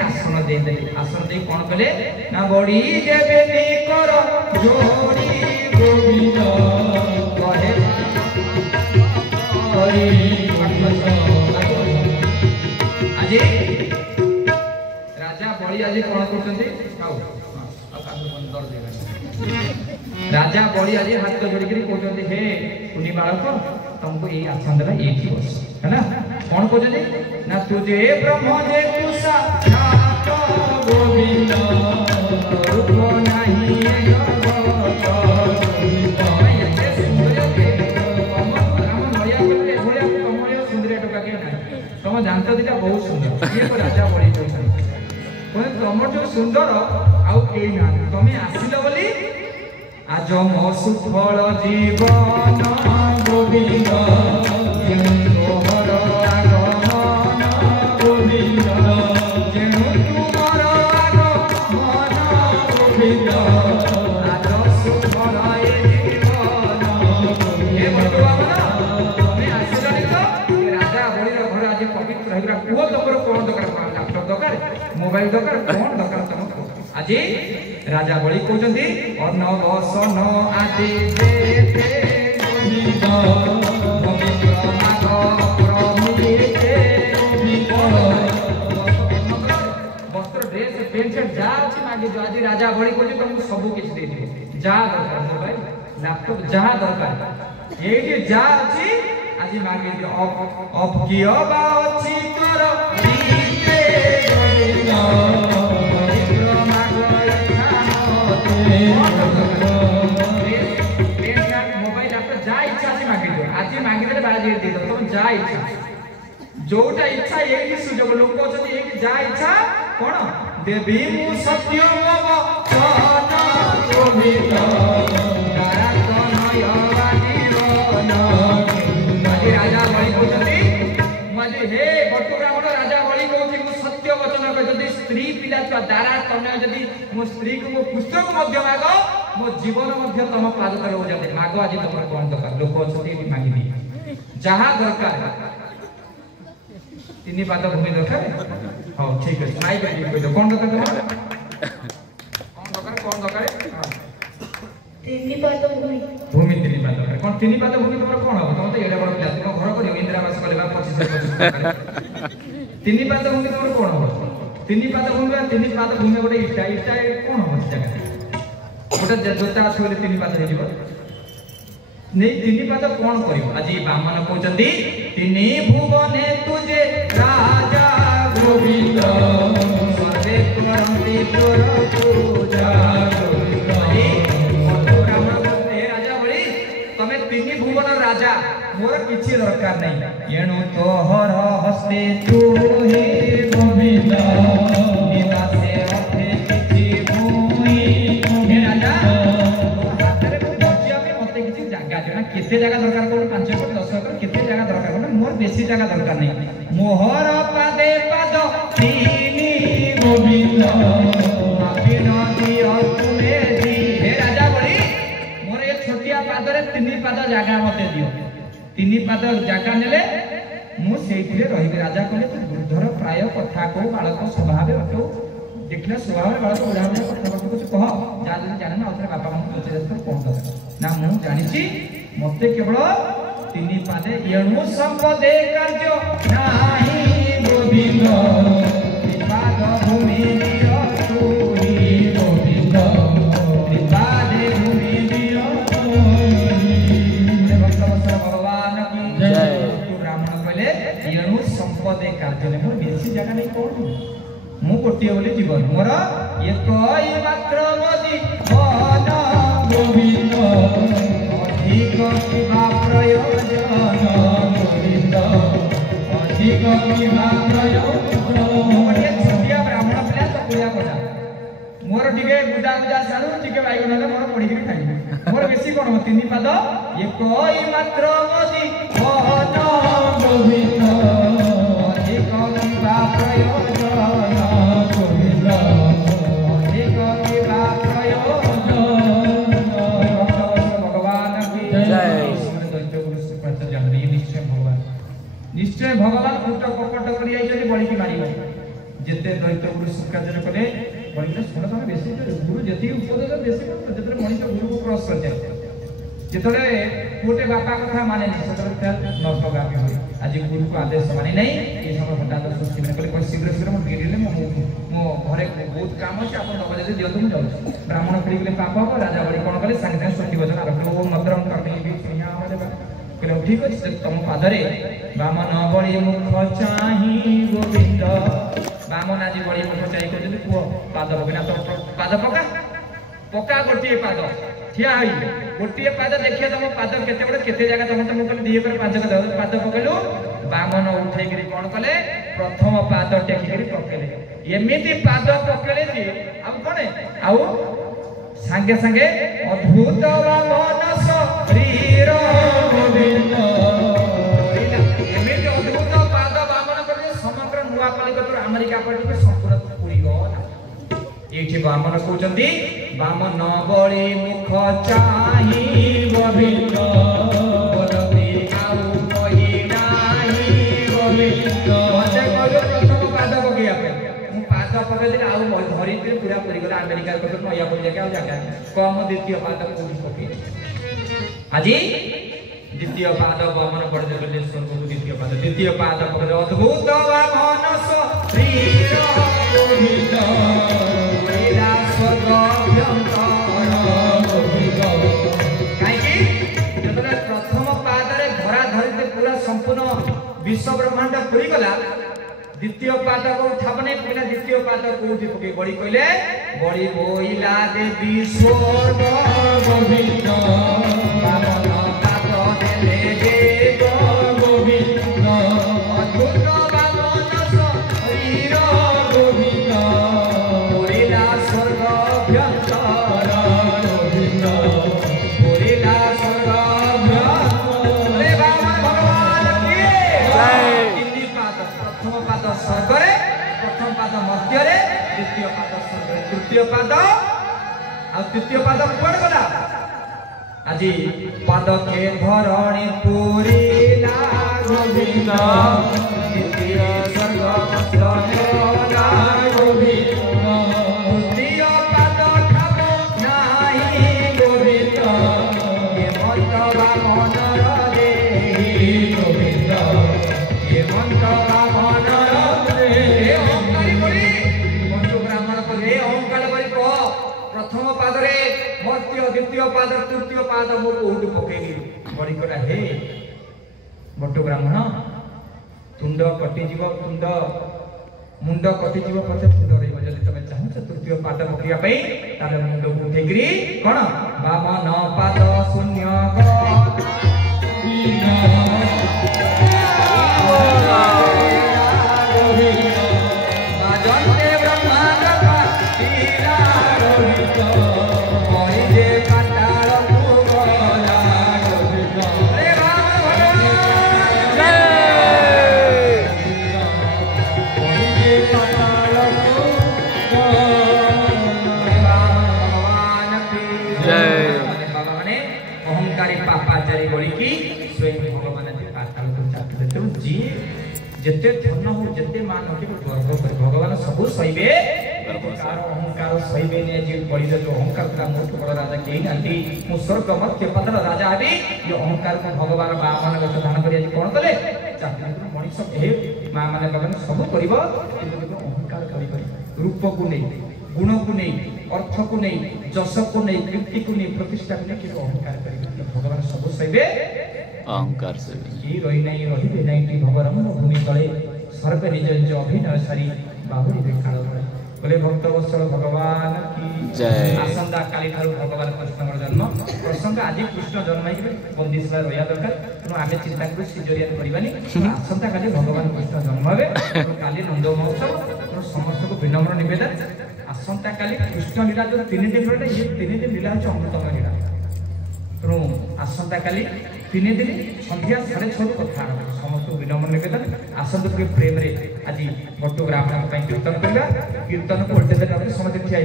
आसन दे आसन दे कौन कले ना बड़ी जेबे नी कर जोड़ी गोविंद कहे आज राजा बड़ी आज कौन करछन्ती राजा बड़ी आज हाथ जोड़ी कहते हे कुनी बालक तुमको ये आसन देला ये बस है ना कौन कहते ना तुझे ब्रह्म जे कुसा गोविंद रूप नहीं तुम जानते दीटा बहुत सुंदर ये राजा बड़ी तुम जो सुंदर आउ कई ना तुम आसिल बोली आज मो सुफल जीवन गोविंद तोहर आगमन गोविंद जेनु तुमर आगमन गोविंद आज सुफल जीवन हे भगवान तुम्हें आशीर्वाद तो राजा बड़ी घर आज पवित्र होगा कुह तुमर कौन दरकार लैपटॉप दरकार मोबाइल दरकार कौन दरकार तुमको आज राजा बड़ी कहते अन्न दर्शन आदि वस्त्र ड्रेस पेंट शर्ट जहाँ अच्छी मांगे आज राजा बड़ी कहते तुमको सबू किसी दे जहाँ दरकार मोबाइल लैपटॉप जहाँ दरकार ये जहाँ अच्छी आज मांगे अब किया बाची कर मोबाइल आप जा इच्छा से मांगे आज मांगे बाजी दे दो तुम जा इच्छा जोटा इच्छा एक सुजोग लोक कहते एक जा इच्छा कौन देवी मु सत्य राजा बड़ी कहते मुझे हे बटु ब्राह्मण राजा बड़ी कहती सत्य वचन कहते स्त्री पिला छुआ दारा तने जदि मो स्त्री को मो पुस्तक मध्य माग मो जीवन मध्य तुम पाद तले हो जाते माग आज तुम कौन दरकार लोक अच्छे मांगी दी जहाँ दरकार तीन पाद भूमि दरकार हाँ ठीक है माइक कह दो कौन दरकार कौन दरकार भूमि तीन पाद दरकार कौन तीन पाद भूमि तुम कौन हम तुम तो एडा बड़ पिला तुम घर कर इंदिरा आवास कले 25 तीन पाद भूमि तुम कौन हम तीन पाद भूमि गोटे इटा इटा कौन हम जगह गोटे जोता अच्छे बोले तीन पाद हो नहीं तीन पाद कौन कर आज बामन कहते तीन भुवने तुझे राजा गोविंद सर्वे करन्ति तोर पूजा राजा बड़ी तमे तीन भुवन राजा मोर किछि दरकार नहीं एणु तोहर हस्ते तू हे गोविंद निवासे रखे किछि भूमि हे राजा हातरे को बचिया पे मते किछि जागा जे ना केते जागा दरकार कोन 5 फुट 10 फुट केते जागा दरकार कोन मोर बेसी जागा दरकार नहीं मोहर पादे पाद तीनी गोविंद आपिन दियो तुमे दी हे राजा बड़ी मोर ये छोटिया पादरे तीन पाद जागा मते दियो तीन पाद जागा नेले मु सेइथिले रहिबे राजा कहले तू वृद्धर प्राय कथा को बालक स्वभाव तो देखले स्वभाव बालक उदाहरण कथा कुछ कह जा जने जाने ना अथरे बापा मन पछे तो कोन दरकार ना मु जानिछि मते केवल तीन पादे एणु संपदे कार्य नाही गोविंद पाद भूमि दियो तुही गोविंद पादे भूमि दियो भगवान की जय ब्राह्मण कहले एणु संपदे कार्य ने मोर बेसी जगह नहीं कोन मु कोटिए बोली जीवन मोर एक मात्र नदी मन गोविंद अधिक किबा प्रयोजन गोविंद अधिक किबा प्रयोजन मोर छोटिया ब्राह्मण पिला तो पूरा कथा मोर टिके गुदा गुदा सालू टिके बाइगन ले मोर पड़ी के खाई मोर बेसी कोन तीन पाद एक मात्र नदी मन गोविंद अधिक किबा प्रयोजन गोविंद अधिक किबा प्रयोजन भगवान की जय निश्चय भगवान कूट कपट कर बड़ी की मार जिते दैत्य गुरु शिक्षाचरण कले बड़ी शुण तुम बेसी गुरु जी उपदेश बेसी जो मनीष गुरु को क्रॉस कर जाए जिते गोटे बापा कथा माने नर्कगामी हुए आज गुरु को आदेश मानी नहीं ये समय हठात सृष्टि मैंने कहले शीघ्र शीघ्र मुझे गिरिले मो घरे बहुत काम अच्छे आप नबा जल्दी दियो तुम जाऊँ ब्राह्मण पीड़ी गले पाप हम राजा बड़ी कौन कले साଙ୍ଗे साଙ୍ଗे स्तुति वचन आरंभ ओम मद्रम कर्मे सुनिया कहले ठीक अच्छे तुम पादरे बामन बड़ी मुख चाही गोविंद बामन आज बड़ी मुख चाही कहते पुह पाद पकना तो पाद पका पका गोटे पाद ठिया गोटे पाद देखिए तुम पाद केते जगह तुम तुम कहले दिए पर पांच पाद पकलु बामन उठे कौन कले प्रथम पाद टेकिक पकेले एमती पाद पकेले जी अब कौन आउ सांगे सांगे अद्भुत बामन शरीर गोविंद एमती अद्भुत पाद बामन कर समग्र नुआ कलिकतर अमेरिका पटे संपूर्ण पूरी गला ये बामन कहते बामन बड़ी मुख चाही गोविंद प्रथम पाद पकड़ पाद पकड़ आउ धरी पूरा पूरीगला अमेरिका नया पड़ जाए जगह कम द्वितीय पाद कौटी पकड़ आज द्वितीय पाद बामन बड़े स्वर्ग को द्वितीय पाद पकड़ अद्भुत बामन शरीर गोविंद प्रथम पादरे धरा धरी पूरा संपूर्ण विश्व ब्रह्मांड पूरी गला द्वितीय पाद को उठाबने पहला द्वितीय पाद कोठी पके बड़ी कहले बड़ी बोइला देवी स्वर्ग गोविंद बामन पाद देले देव गोविंद अद्भुत बामन शरीर गोविंद पूरीला स्वर्ग भ्यंतर गोविंद पूरीला स्वर्ग भ्यंतर बामन भगवान की जय प्रथम पाद स्वर्गरे प्रथम पाद मध्यरे द्वितीय पाद स्वर्गरे तृतीय पाद आ तृतीय पाद कोड गला आज पाद के धरणी पूरीला गोविंद द्वितीय स्वर्ग मस्तला गोविंद तृतीय पाद खाब नाही गोविंद ये मंत्र बामन रे गोविंद ये मंत्र प्रथम पादरे मध्य द्वितीय पाद तृतीय पाद मो कोठ पकेगी बड़ी करा हे बट्टो ब्राह्मण तुंड कटि जीव तुंड मुंड कटि जीव पछे तुंड रहिबो जदि तमे चाहछ तृतीय पाद पकिया पई ताले मुंड को उठेगिरी कोन बामन पाद शून्य जिते धन हो जिते मान हो गर्व कर भगवान सब सहिबे अहंकार सहिबे ने जी बड़ी जो अहंकार का मूर्ख बड़ राजा के नांती मु स्वर्ग मध्य पदर राजा आबी ये अहंकार को भगवान बामन गत दान करी आज कोन कले चाहे मनुष्य हे मां माने भगवान सब करबो किंतु अहंकार करी रूप को नहीं गुण को नहीं अर्थ को नहीं जस को नहीं कीर्ति को नहीं प्रतिष्ठा को नहीं कि अहंकार करी भगवान सब सहिबे अहंकार से जी रही नहीं रही नहीं कि भगवान भूमि तले सर्व निज निज अभिनय सारी बाहुरी देखाड़ बोले भक्त वत्सल भगवान की जय आसंदा काली ठारू भगवान कृष्ण जन्म प्रसंग आज कृष्ण जन्म बंदिशा रहा दरकार तेणु आम चिंता कर सिजरियान करवानी आसंता काली भगवान कृष्ण जन्म हे काली नंद महोत्सव तेणु समस्त को विनम्र निवेदन आसंता काली कृष्ण लीला जो 3 दिन रहे ये 3 दिन लीला हो अमृतमय लीला तेणु आसंता काली 3 दिन संध्या 6:30 कथा समस्त विनम्र निवेदन आसंत प्रेम रे आज बट्टो ब्राह्मण कीर्तन करवा कीर्तन को समझ ठिया